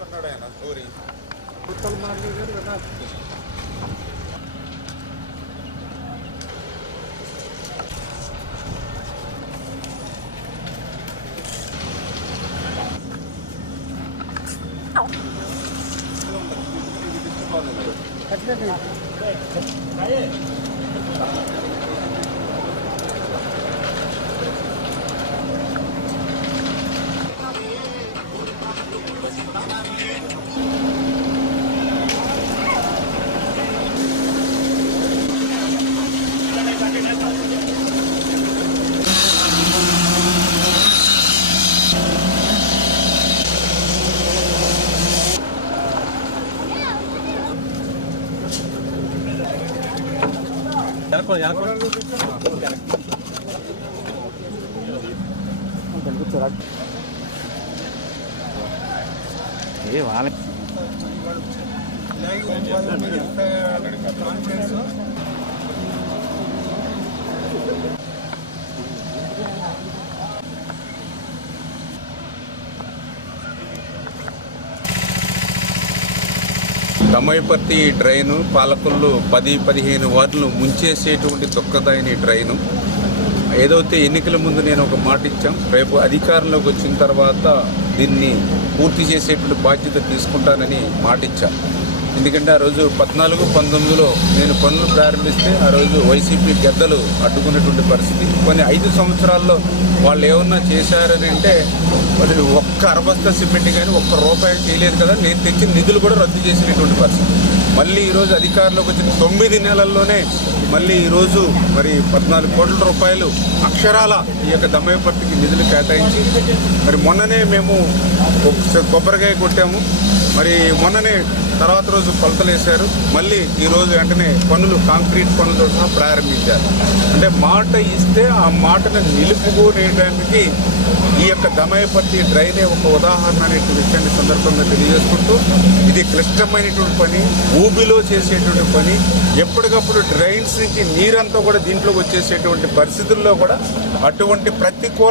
చెప్తున్నాడు ఆయన స్టోరీ. ఏ వాళ్ళ దమ్మాయిపర్తి డ్రైను పాలకొల్లు 10-15 వార్డులు ముంచేసేటువంటి తొక్కదాయని డ్రైను. ఏదైతే ఎన్నికల ముందు నేను ఒక మాట ఇచ్చాం, రేపు అధికారంలోకి వచ్చిన తర్వాత దీన్ని పూర్తి చేసేటువంటి బాధ్యత తీసుకుంటానని మాట ఇచ్చాం. ఎందుకంటే ఆ రోజు 14-19లో నేను పనులు ప్రారంభిస్తే ఆ రోజు వైసీపీ గద్దలు అడ్డుకున్నటువంటి పరిస్థితి. కొన్ని 5 సంవత్సరాల్లో వాళ్ళు ఏమన్నా చేశారని అంటే మరి ఒక్క అరబస్తా సిమెంట్ కానీ ఒక్క రూపాయి చేయలేదు కదా. నేను తెచ్చిన నిధులు కూడా రద్దు చేసినటువంటి పరిస్థితి. మళ్ళీ ఈరోజు అధికారంలోకి వచ్చిన 9 నెలల్లోనే మళ్ళీ ఈరోజు మరి 14 కోట్ల రూపాయలు అక్షరాల ఈ యొక్క దమ్మాయిపర్తికి నిధులు కేటాయించి మరి మొన్ననే మేము కొబ్బరికాయ కొట్టాము. మరి మొన్ననే తర్వాత రోజు కొలతలు వేశారు. మళ్ళీ ఈరోజు వెంటనే పనులు కాంక్రీట్ పనులతో సహా ప్రారంభించారు. అంటే మాట ఇస్తే ఆ మాటను నిలుపుకునేటానికి ఈ యొక్క దమ్మాయిపర్తి డ్రైనే ఒక ఉదాహరణ అనే విషయాన్ని సందర్భంగా తెలియజేసుకుంటూ, ఇది క్లిష్టమైనటువంటి పని, ఊబిలో చేసేటువంటి పని. ఎప్పటికప్పుడు డ్రైన్స్ నుంచి నీరంతా కూడా దీంట్లోకి వచ్చేసేటువంటి పరిస్థితుల్లో కూడా అటువంటి ప్రతికూల